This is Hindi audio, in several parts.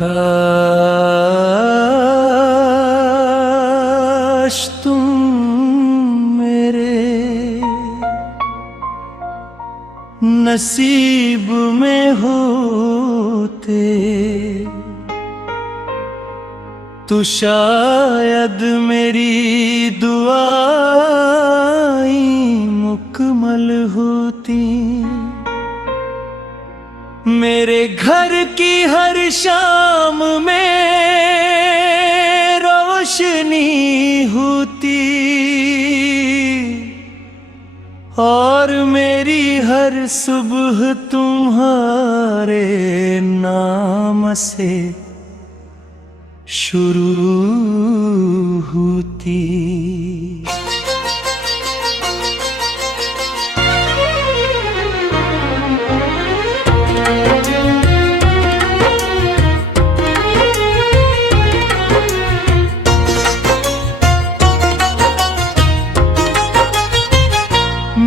काश तुम मेरे नसीब में होते तो शायद मेरी दुआएं मुकम्मल होती। मेरे घर की हर शाम में रोशनी होती और मेरी हर सुबह तुम्हारे नाम से शुरू होती।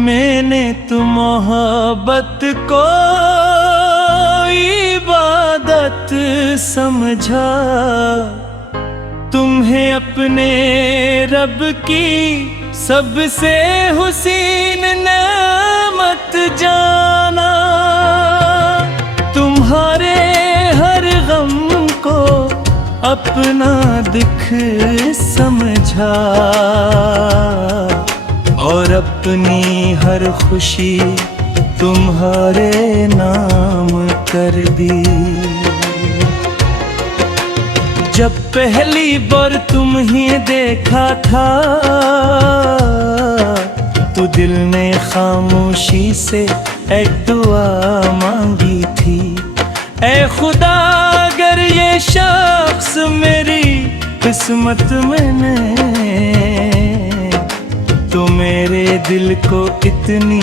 मैंने तो मोहब्बत को इबादत समझा, तुम्हें अपने रब की सबसे हुसीन नेमत जाना। तुम्हारे हर गम को अपना दुख समझा और अपनी हर खुशी तुम्हारे नाम कर दी। जब पहली बार तुम्हें देखा था तो दिल ने खामोशी से एक दुआ मांगी थी। ऐ खुदा अगर ये शख्स मेरी किस्मत में नहीं तो मेरे दिल को इतनी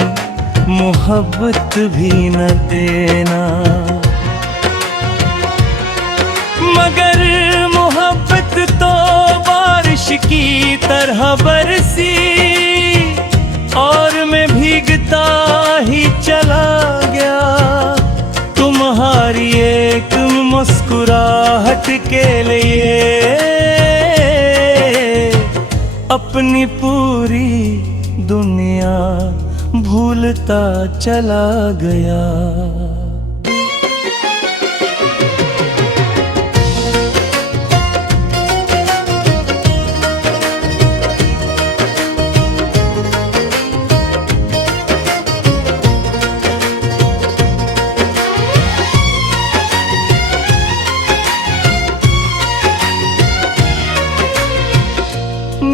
मोहब्बत भी न देना। मगर मोहब्बत तो बारिश की तरह बरसी और मैं भीगता ही चला गया। तुम्हारी एक मुस्कुराहट के लिए अपनी पूरी दुनिया भूलता चला गया।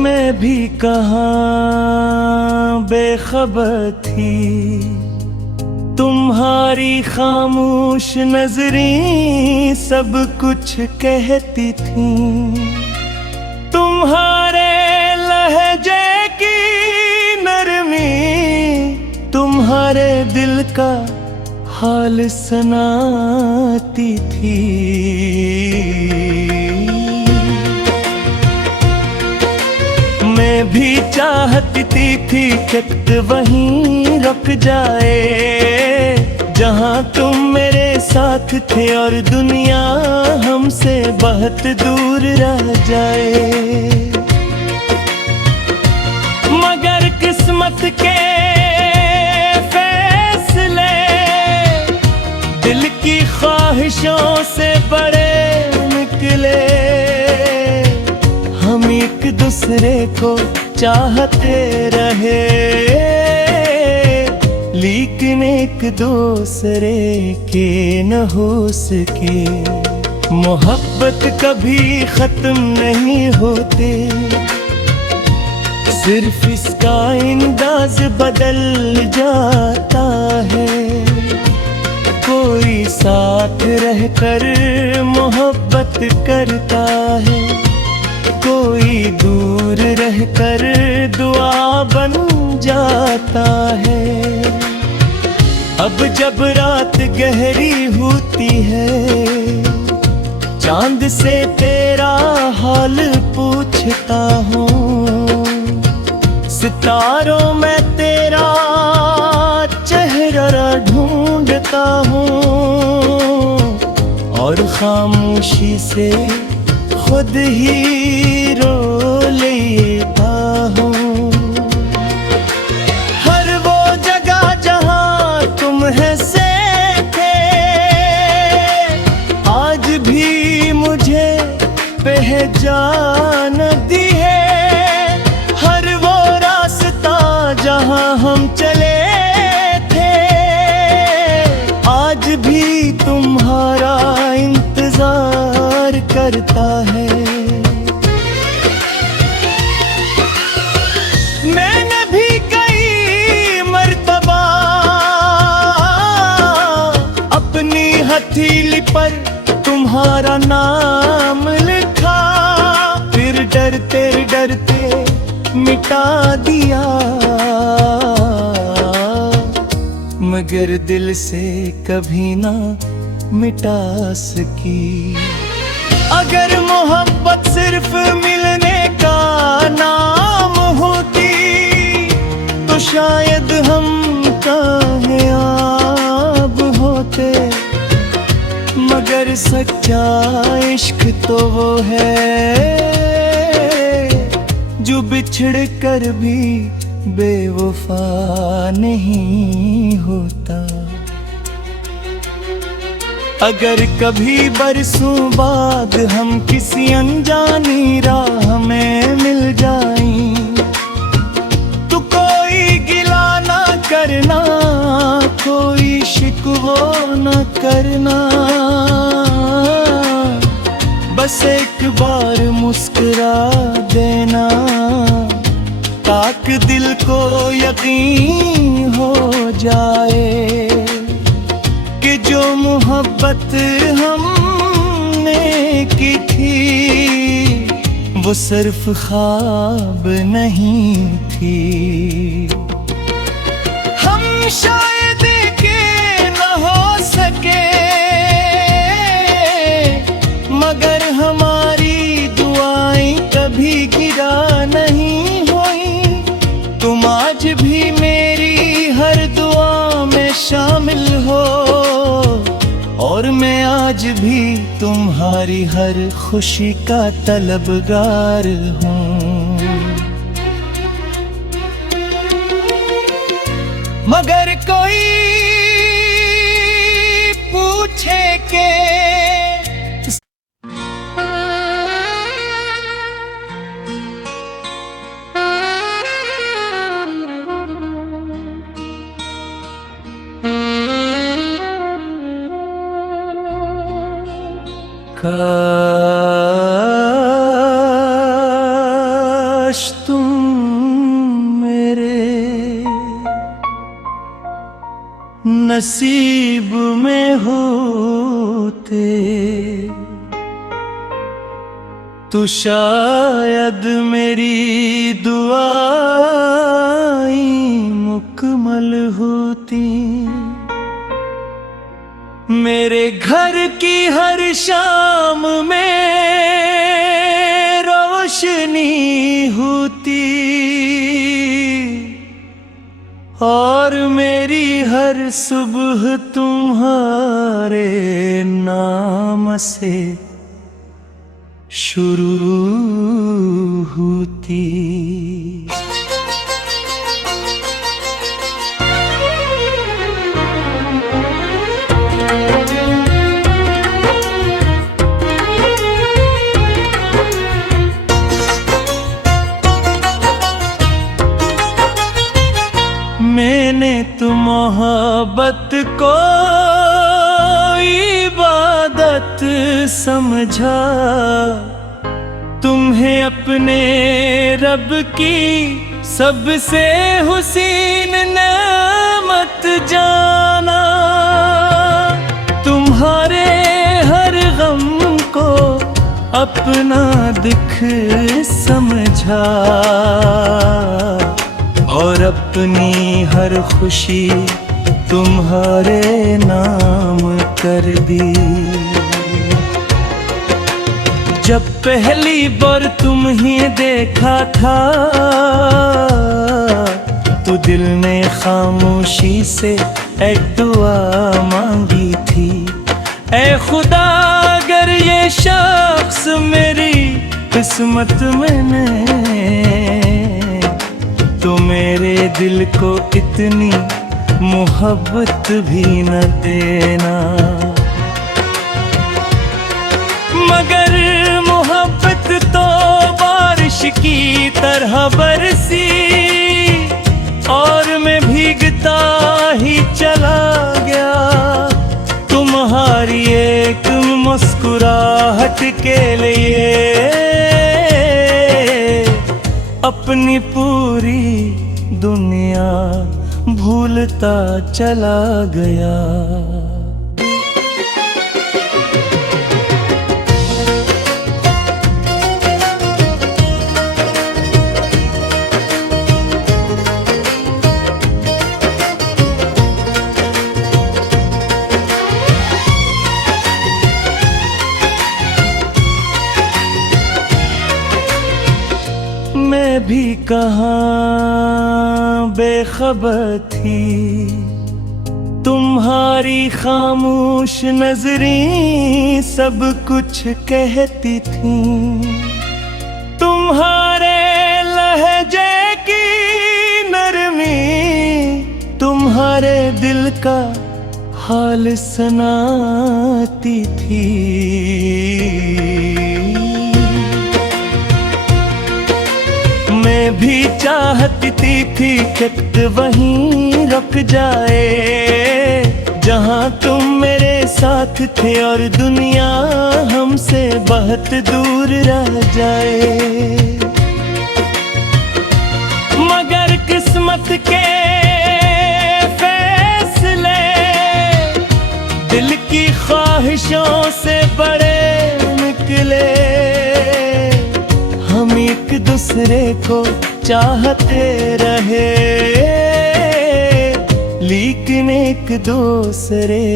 मैं भी कहाँ बेखबर थी, तुम्हारी खामोश नजरें सब कुछ कहती थी। तुम्हारे लहजे की नरमी तुम्हारे दिल का हाल सुनाती थी। मैं भी चाहती थी वक्त वहीं रुक जाए जहां तुम मेरे साथ थे और दुनिया हमसे बहुत दूर रह जाए। मगर किस्मत के फैसले दिल की ख्वाहिशों से बड़े निकले। हम एक दूसरे को चाहते रहे लेकिन एक दूसरे के न हो सके। मोहब्बत कभी खत्म नहीं होते, सिर्फ इसका अंदाज बदल जाता है। कोई साथ रहकर मोहब्बत करता है, कोई दूर रहकर दुआ बन जाता है। अब जब रात गहरी होती है चांद से तेरा हाल पूछता हूँ। सितारों में तेरा चेहरा ढूंढता हूँ और खामोशी से खुद ही रो लेता हूँ। हर वो जगह जहाँ तुम हंसे थे आज भी मुझे पहचान दी है। हर वो रास्ता जहाँ हम चले थे आज भी तुम्हारा इंतजार करता है। मैंने भी कई मर्तबा अपनी हथेली पर तुम्हारा नाम लिखा, फिर डरते डरते मिटा दिया, मगर दिल से कभी ना मिटा सकी। अगर मोहब्बत सिर्फ मिलने का नाम होती तो शायद हम कामयाब होते, मगर सच्चा इश्क तो वो है जो बिछड़ कर भी बेवफा नहीं होता। अगर कभी बरसों बाद हम किसी अनजानी राह में मिल जाएं तो कोई गिला ना करना, कोई शिकवा ना करना, बस एक बार मुस्कुरा देना ताकि दिल को यकीन हो जाए कि जो मोहब्बत हमने की थी वो सिर्फ ख्वाब नहीं थी। हम शायद के न हो सके मगर हमारी दुआएं कभी गिरा नहीं हुई। तुम आज भी मेरी हर दुआ में शामिल हो और मैं आज भी तुम्हारी हर खुशी का तलबगार हूँ। मगर कोई पूछे के काश तुम मेरे नसीब में होते तो शायद मेरी दुआएं मुकम्मल होती। मेरे घर की हर शाम में रोशनी होती और मेरी हर सुबह तुम्हारे नाम से शुरू होती। मैंने तो मोहब्बत को इबादत समझा, तुम्हें अपने रब की सबसे हुसीन नेमत जाना। तुम्हारे हर गम को अपना दुख समझा और अपनी हर खुशी तुम्हारे नाम कर दी। जब पहली बार तुम्हें देखा था तो दिल ने खामोशी से एक दुआ मांगी थी, ऐ खुदा किस्मत मैंने तो मेरे दिल को इतनी मोहब्बत भी न देना, मगर मोहब्बत तो बारिश की तरह बरसी और मैं भीगता ही चला गया। तुम्हारी एक मुस्कुराहट के लिए अपनी पूरी दुनिया भूलता चला गया। मैं भी कहाँ बेखबर थी, तुम्हारी खामोश नजरें सब कुछ कहती थी। तुम्हारे लहजे की नरमी तुम्हारे दिल का हाल सुनाती थी। मैं भी चाहती थी वक्त वहीं रुक जाए जहां तुम मेरे साथ थे और दुनिया हमसे बहुत दूर रह जाए। मगर किस्मत के फैसले दिल की ख्वाहिशों से बड़े निकले। हम एक दूसरे को चाहते रहे लेकिन एक दूसरे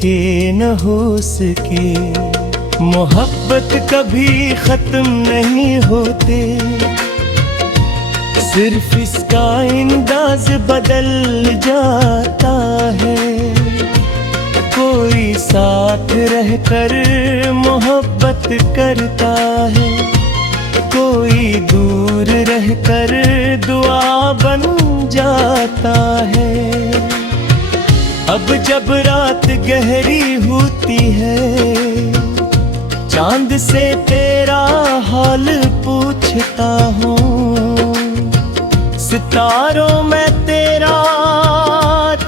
के न हो सके। मोहब्बत कभी खत्म नहीं होते, सिर्फ इसका अंदाज बदल जाता है। कोई साथ रहकर मोहब्बत करता है, कोई दूर रहकर दुआ बन जाता है। अब जब रात गहरी होती है चांद से तेरा हाल पूछता हूँ। सितारों में तेरा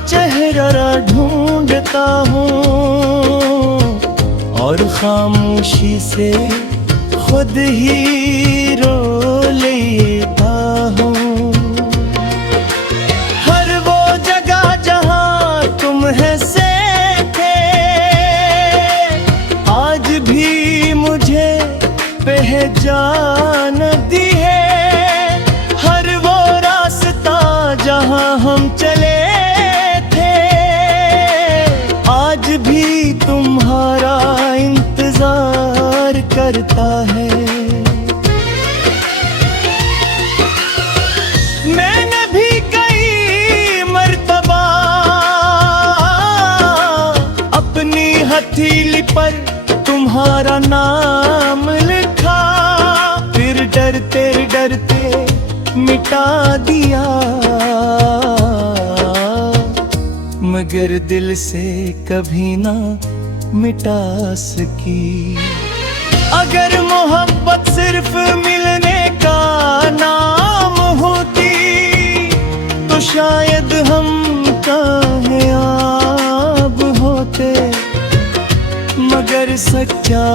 चेहरा ढूंढता हूँ और खामोशी से खुद ही रो लेता हूँ। हर वो जगह जहाँ तुम हंसे थे आज भी मुझे पहचान दी है। हर वो रास्ता जहाँ हम चले थे आज भी तुम्हारा इंतजार करता है। मैंने भी कई मर्तबा अपनी हथेली पर तुम्हारा नाम लिखा, फिर डरते डरते मिटा दिया। मगर दिल से कभी ना मिटा सकी। अगर मोहब्बत सिर्फ मिलने का नाम होती तो शायद हम कामयाब होते। मगर सच्चा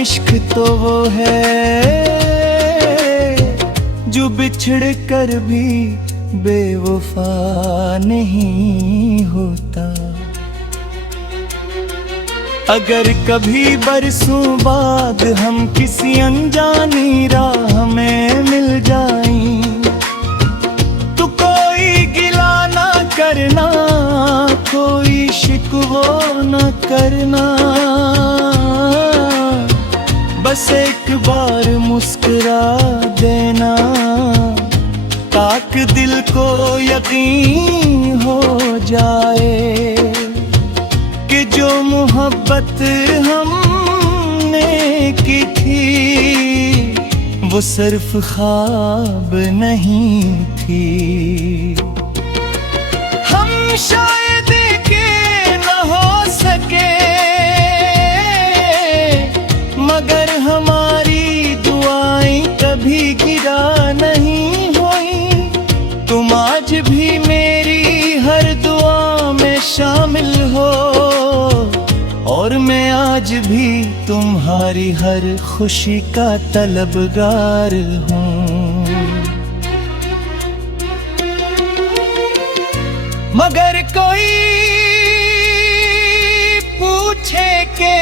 इश्क तो वो है जो बिछड़ कर भी बेवफा नहीं होता। अगर कभी बरसों बाद हम किसी अनजानी राह में मिल जाएं तो कोई गिला ना करना, कोई शिकवा ना करना। बस एक बार मुस्कुरा देना ताकि दिल को यकीन हो जाए कि जो मोहब्बत हमने की थी वो सिर्फ ख्वाब नहीं थी। हम शायद के न हो सके, मगर हमारी दुआएं कभी गिरा नहीं हुई। तुम आज भी मेरी हर दुआ में शामिल हो, और मैं आज भी तुम्हारी हर खुशी का तलबगार हूँ। मगर कोई पूछे के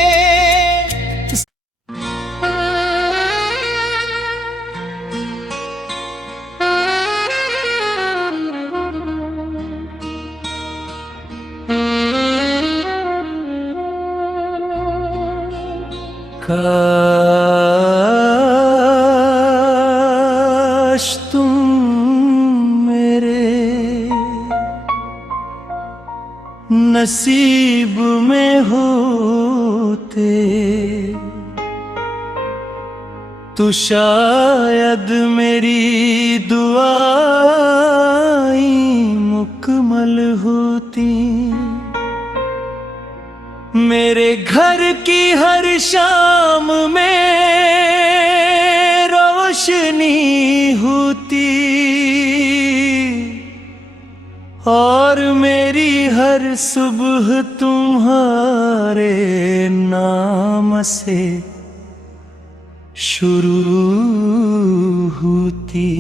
काश तुम मेरे नसीब में होते, तो शायद मेरी दुआएं मुकम्मल होती। मेरे घर की हर शाम में रोशनी होती, और मेरी हर सुबह तुम्हारे नाम से शुरू होती।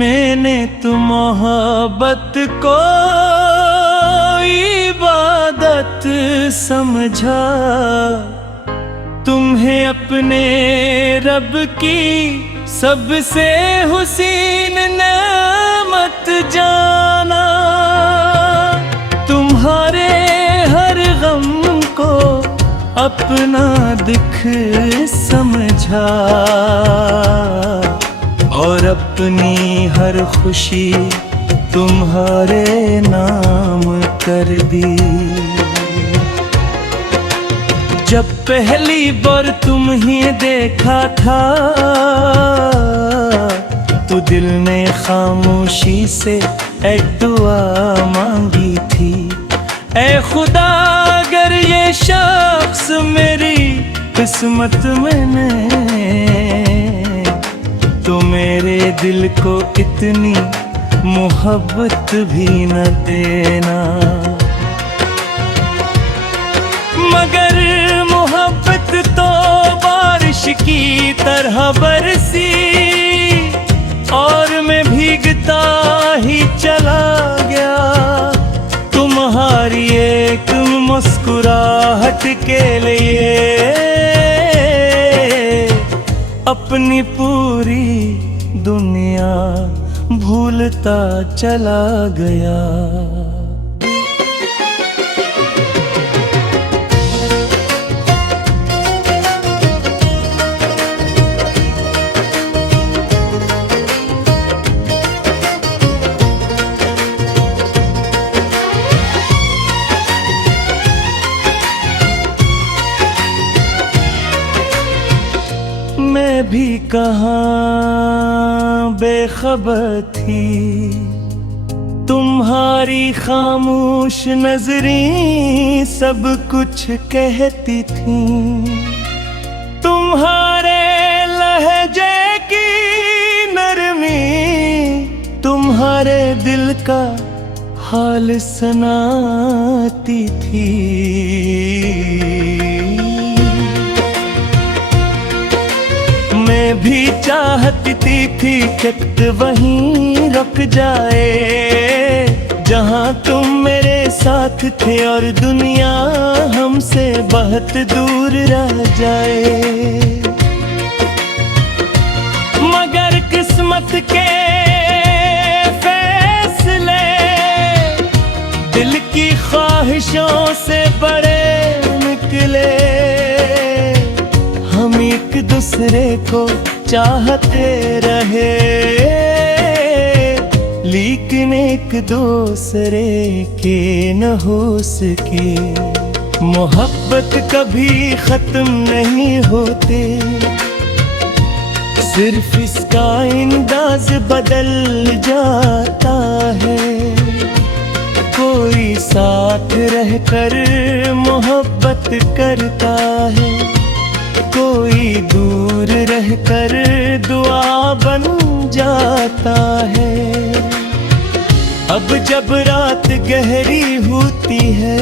मैंने तो मोहब्बत को इबादत समझा, तुम्हें अपने रब की सबसे हुसीन नेमत जाना। तुम्हारे हर गम को अपना दुख समझा, और अपनी हर खुशी तुम्हारे नाम कर दी। जब पहली बार तुम्हें देखा था, तो दिल ने खामोशी से एक दुआ मांगी थी। ऐ खुदा, अगर ये शख्स मेरी किस्मत में नहीं, तो मेरे दिल को इतनी मोहब्बत भी न देना। मगर मोहब्बत तो बारिश की तरह बरसी, और मैं भीगता ही चला गया। तुम्हारी एक मुस्कुराहट के लिए अपनी पूरी दुनिया भूलता चला गया। मैं भी कहाँ बेखबर थी, तुम्हारी खामोश नजरें सब कुछ कहती थी। तुम्हारे लहजे की नरमी तुम्हारे दिल का हाल सुनाती थी। मैं भी चाहती थी वक्त वहीं रुक जाए, जहां तुम मेरे साथ थे और दुनिया हमसे बहुत दूर रह जाए। मगर किस्मत के फैसले दिल की ख्वाहिशों से बड़े निकले। हम दूसरे को चाहते रहे, लेकिन एक दूसरे के न हो सके। मोहब्बत कभी खत्म नहीं होते, सिर्फ इसका अंदाज बदल जाता है। कोई साथ रहकर मोहब्बत करता है, कोई दूर रहकर दुआ बन जाता है। अब जब रात गहरी होती है,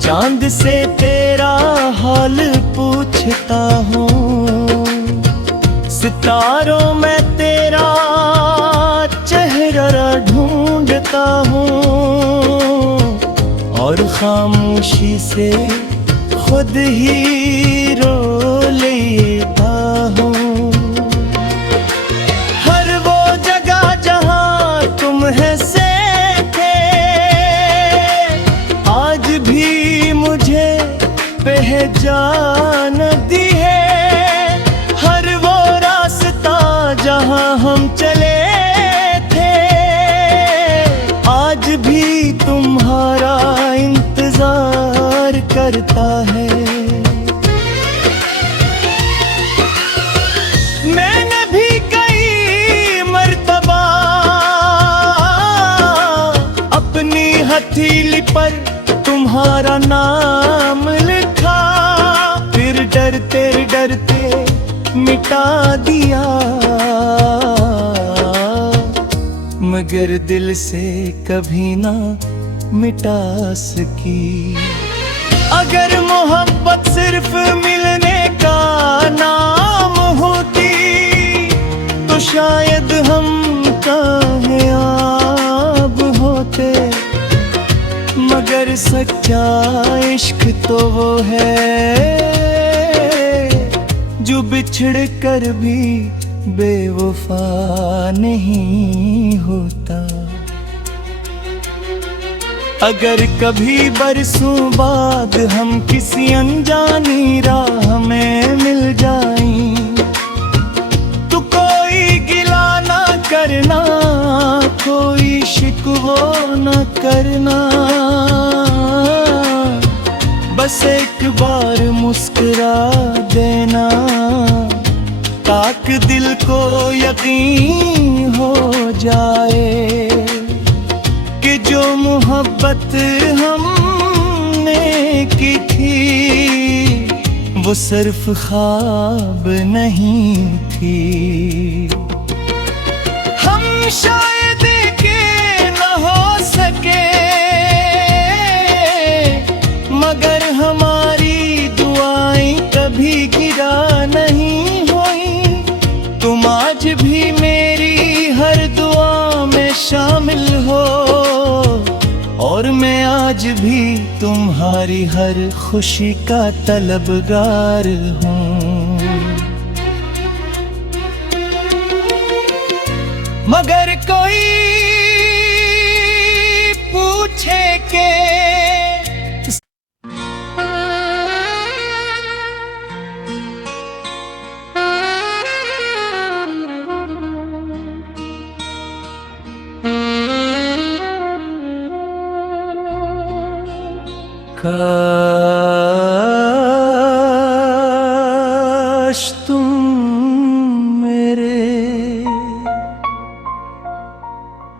चांद से तेरा हाल पूछता हूँ, सितारों में तेरा चेहरा ढूंढता हूँ, और खामोशी से खुद ही रो लेता हूँ। हर वो जगह जहाँ तुम हंसे थे, आज भी मुझे पहचान दी है। हर वो रास्ता जहाँ हम चले थे, आज भी तुम्हारा इंतजार करता है। मैंने भी कई मर्तबा अपनी हथेली पर तुम्हारा नाम लिखा, फिर डरते डरते मिटा दिया, मगर दिल से कभी ना मिटा सकी। अगर मोहब्बत सिर्फ मिलने का नाम होती, तो शायद हम कामयाब होते। मगर सच्चा इश्क तो वो है जो बिछड़ कर भी बेवफा नहीं होता। अगर कभी बरसों बाद हम किसी अनजानी राह में मिल जाएं, तो कोई गिला ना करना, कोई शिकवा न करना। बस एक बार मुस्कुरा देना, ताकि दिल को यकीन हो जाए कि जो मोहब्बत हमने की थी, वो सिर्फ ख्वाब नहीं थी। हम शायद के न हो सके, मगर हमारी दुआएं कभी गिरा नहीं हुई। तुम आज भी मेरी हर दुआ में शामिल हो, और मैं आज भी तुम्हारी हर खुशी का तलबगार हूँ। मगर कोई पूछे के काश तुम मेरे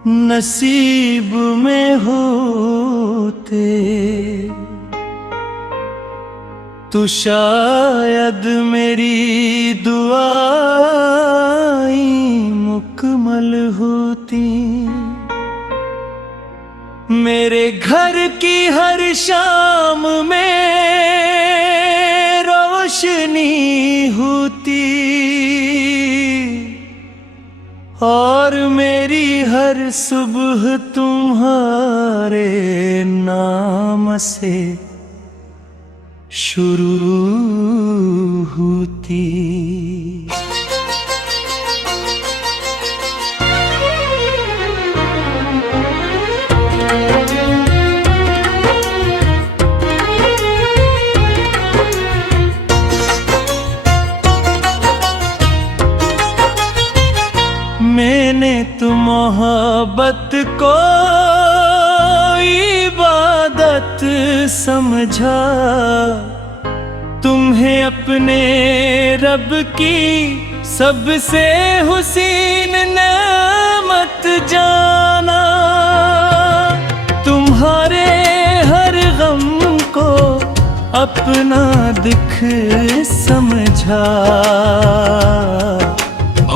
नसीब में होते, तो शायद मेरी दुआएं मुकम्मल होती। मेरे घर की हर शाम में रोशनी होती, और मेरी हर सुबह तुम्हारे नाम से शुरू होती। समझा तुम्हें अपने रब की सबसे हुसीन नेमत जाना। तुम्हारे हर गम को अपना दुख समझा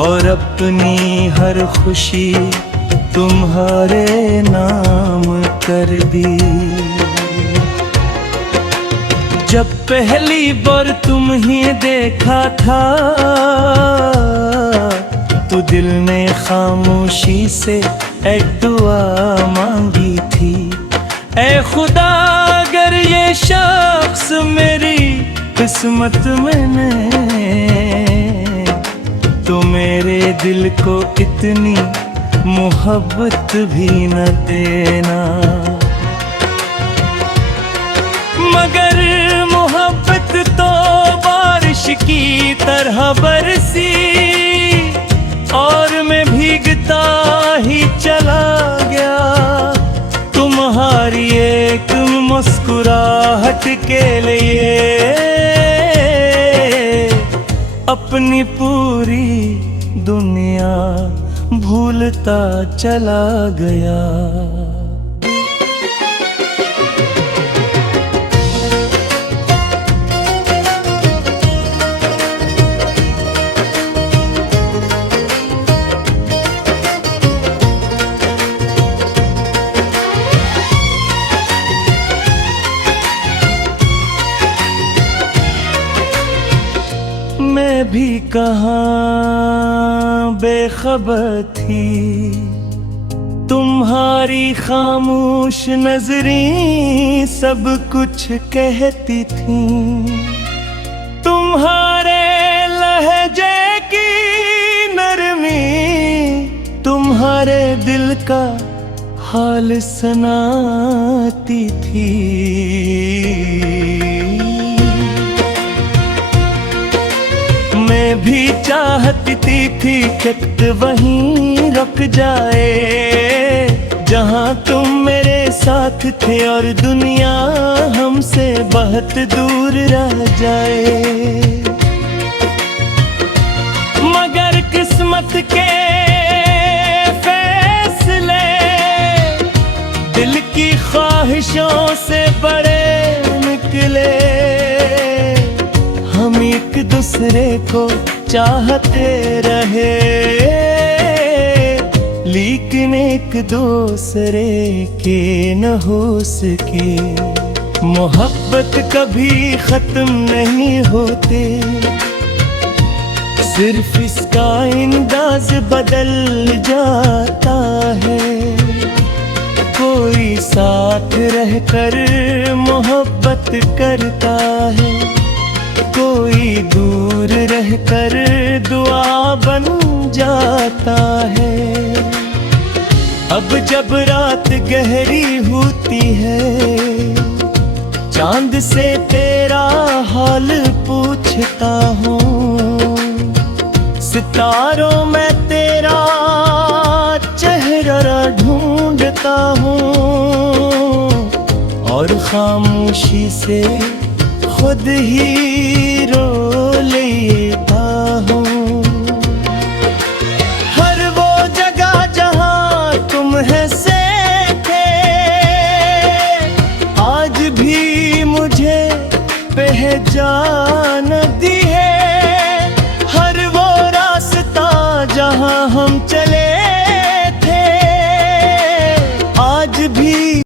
और अपनी हर खुशी तुम्हारे नाम कर दी। जब पहली बार तुम्हें देखा था तो दिल ने खामोशी से एक दुआ मांगी थी, ऐ खुदा अगर ये शख्स मेरी किस्मत में नहीं तो मेरे दिल को इतनी मोहब्बत भी न देना। मगर मोहब्बत तो बारिश की तरह बरसी और मैं भीगता ही चला गया। तुम्हारी एक मुस्कुराहट के लिए अपनी पूरी दुनिया भूलता चला गया। मैं भी कहाँ बेखबर थी, तुम्हारी खामोश नजरें सब कुछ कहती थी। तुम्हारे लहजे की नरमी तुम्हारे दिल का हाल सुनाती थी। मैं भी चाहती थी वक्त वहीं रुक जाए जहां तुम मेरे साथ थे और दुनिया हमसे बहुत दूर रह जाए। मगर किस्मत के फैसले दिल की ख्वाहिशों से बड़े निकले। हम एक दूसरे को चाहते रहे लेकिन एक दूसरे के न हो सके। मोहब्बत कभी खत्म नहीं होते, सिर्फ इसका अंदाज बदल जाता है। कोई साथ रहकर मोहब्बत करता है, कोई दूर रहकर दुआ बन जाता है। अब जब रात गहरी होती है चांद से तेरा हाल पूछता हूँ। सितारों में तेरा चेहरा ढूंढता हूँ और खामोशी से खुद ही रो लेता हूँ। हर वो जगह जहाँ तुम हंसे थे आज भी मुझे पहचान दी।